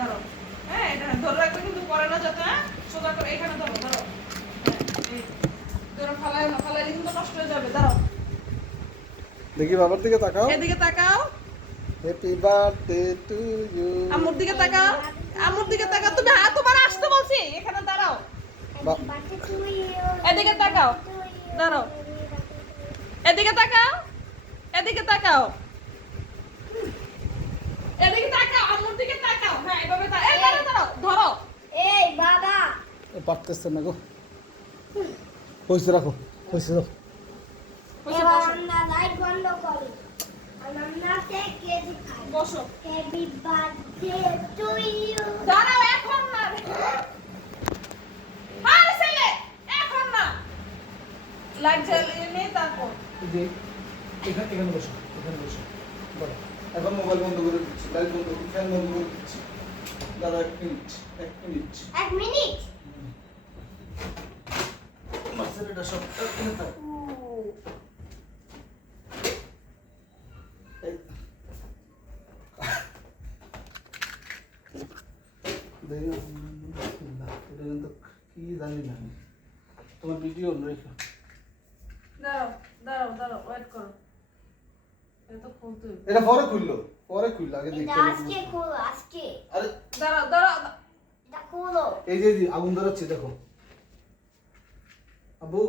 ধরো। হ্যাঁ, এটা ধরে রাখবে কিন্তু পরে না যাতে, হ্যাঁ? সোজা করে এখানে ধরো, ধরো। হ্যাঁ, ধরো ফালাইও না, ফালাইলে কিন্তু নষ্ট হয়ে যাবে, দাঁড়াও। দেখি বাবার দিকে তাকাও। এদিকে তাকাও। Happy birthday to you. আম্মুর দিকে তাকাও। আম্মুর দিকে তাকাও। তুমি হাত তোমার আসতে বলছি, এখানে দাঁড়াও। এদিকে তাকাও। দাঁড়াও। এদিকে তাকাও। এদিকে তাকাও। এদিকে তাকাও, আম্মুর দিকে তাকাও। হ্যাঁ, এভাবে এই দাঁড়াও, দাঁড়াও, ধরো। এই বাবা পারতেছে না গো। হইছে রাখো, হইছে রাখো। বসো, এবার বসো। আমরা লাইট বন্ধ করি আর আমরা কেক কেজি খাই বসো। হ্যাপি বার্থডে টু ইউ দাঁড়াও, এখন না। হ্যাঁ, ছেলে, এখন না। লাইট জ্বালিয়ে নে, তারপর। এই যে এখানে বসো, এখানে বসো। বলো। এখন মোবাইল বন্ধ করে দিচ্ছি, লাইট বন্ধ করে, ফ্যান বন্ধ করে দিচ্ছি। দাঁড়াও 1 মিনিট, 1 মিনিট। 1 মিনিট বাচ্চাটা সব এখানে থাক। এই। দেখো, এটা কিন্তু কি জানি না আমি। তোমার ভিডিও রেখো। দাঁড়াও, দাঁড়াও, দাঁড়াও, ওয়েট করো। এটা তো খুলতে হবে। এটা পরে খুললো, আগে এটা দেখতে আজকে খুলো আজকে আরে দাঁড়াও, দাঁড়াও। এটা খুলো এই যে আগুন ধরাচ্ছে দেখো। আবু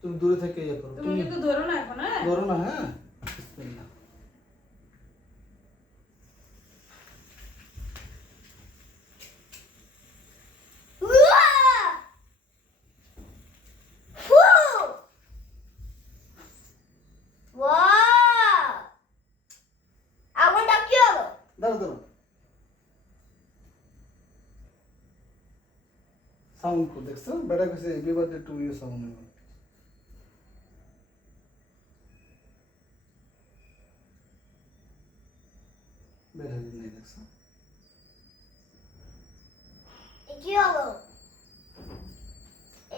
তুমি দূরে থেকে ইয়ে করো। তুমি কিন্তু ধরো না এখন, হ্যাঁ? ধরো না, হ্যাঁ? বিসমিল্লাহ। উয়া! ফু! ওয়াও! আগুনটা কি হলো? দাঁড়ো। সাউন্ড কো দেখছো? বেটা কইছে happy birthday to you sound হবে। বের হয়ে নাই দেখছো? এ কি হলো?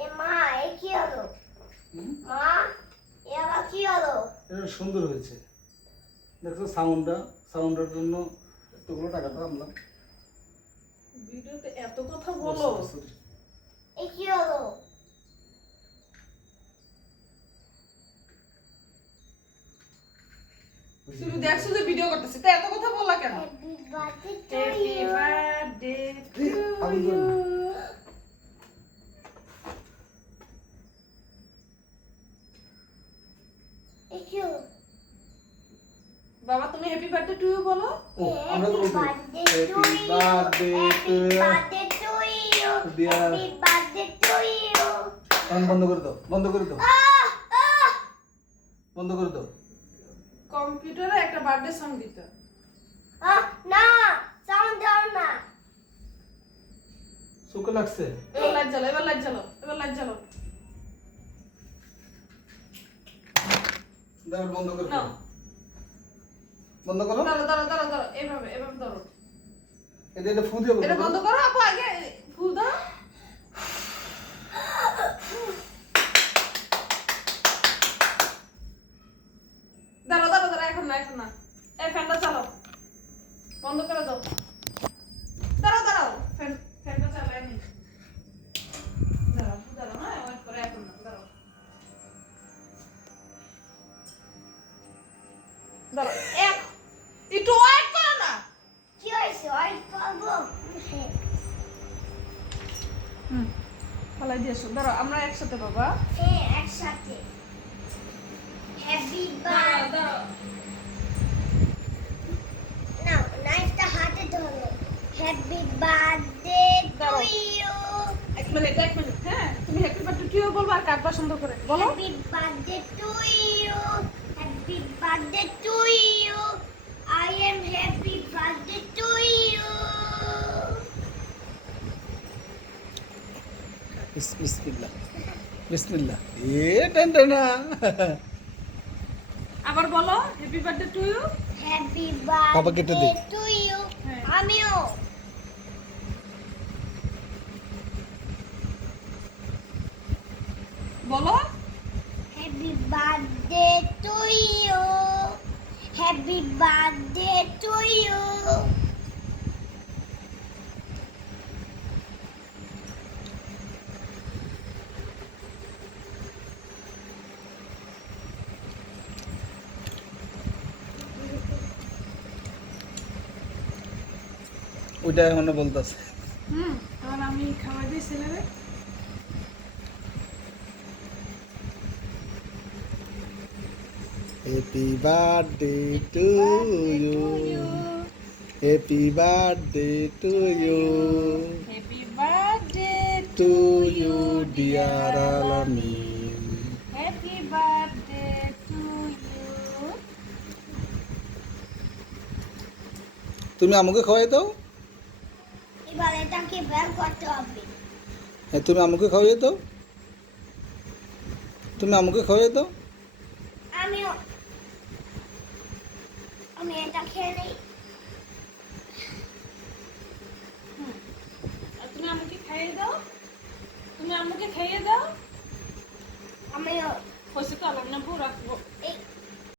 এ মা, এ কি হলো? হুম? মা, এ আবার কি হলো? এটা সুন্দর হয়েছে। দেখছো সাউন্ডের জন্য এতগুলো টাকা তো আমরা ভিডিওতে এত কথা বলো। এ কি হলো? তুমি দেখছো যে ভিডিও করতেছি, তা এত কথা বললা কেন? Happy birthday to happy you birthday to আগুন ইউ। ধরো এ কি হলো? বাবা, তুমি হ্যাপি বার্থডে টু ইউ বলো। ও আমরা তো বলবো happy birthday to happy birthday to you Dear. Happy birthday to you বন্ধ করে দাও, বন্ধ করে দাও। কম্পিউটারে একটা বার্থডে সং দিতে। না সাউন্ড দাও না চোখে লাগছে। এবার লাইট জ্বালো, এবার লাইট জ্বালো, এবার লাইট জ্বালো। দাও বন্ধ করে নাও। দাও। বন্ধ করো। দাঁড়াও, দাঁড়াও, দাঁড়াও, দাঁড়াও। এভাবে ধরো। এটা ফু দিয়ে এটা বন্ধ করো, আপু আগে ফুল দাও। দাঁড়াও, এখন না। এই ফ্যানটা চালাও। বন্ধ করে দাও। দাঁড়াও। ফ্যানটা চালাই নি। দাঁড়াও, হ্যাঁ, ওয়েট করে এখন না, দাঁড়াও। একটু ওয়েট করো না। কি হয়েছে ওই করবো ফালাই দিয়েছো, দাঁড়াও, আমরা একসাথে বাবা। হ্যাঁ একসাথে হ্যাপি বার্থডে দাঁড়াও। নাও নাইফটা হাতে ধরো হ্যাপি বার্থডে টু ইউ এক মিনিট, হ্যাঁ? তুমি হ্যাপি বার্থডে টু ইউ বলবো আর কার পছন্দ করে বলো। Happy birthday to you happy birthday to you I am happy birthday to you বিসমিল্লাহ এ টানটানা। আবার বলো happy birthday to you. Happy বাবা কেটে বার্থডে দে। টু ইউ হ্যাঁ। আমিও বলো happy birthday to you happy birthday to you ওইটা এখনো বলতেছে। তখন আমি খাবার দিই ছেলেরে। Happy birthday to you, happy birthday to you, happy birthday to you dear Alamin. Happy birthday to you. তুমি আমাকে খাওয়াই দাও। এবার এটাকে বের করতে হবে। হ্যাঁ, তুমি আমাকে খাওয়াই দাও, তুমি আমাকে খাওয়াই দাও। আমিও আমি এটা খেয়ে নেই। আর তুমি আমাকে খাইয়ে দাও, তুমি আমাকে খাইয়ে দাও। আমিও হয়েছে তো আলাম না রাখবো।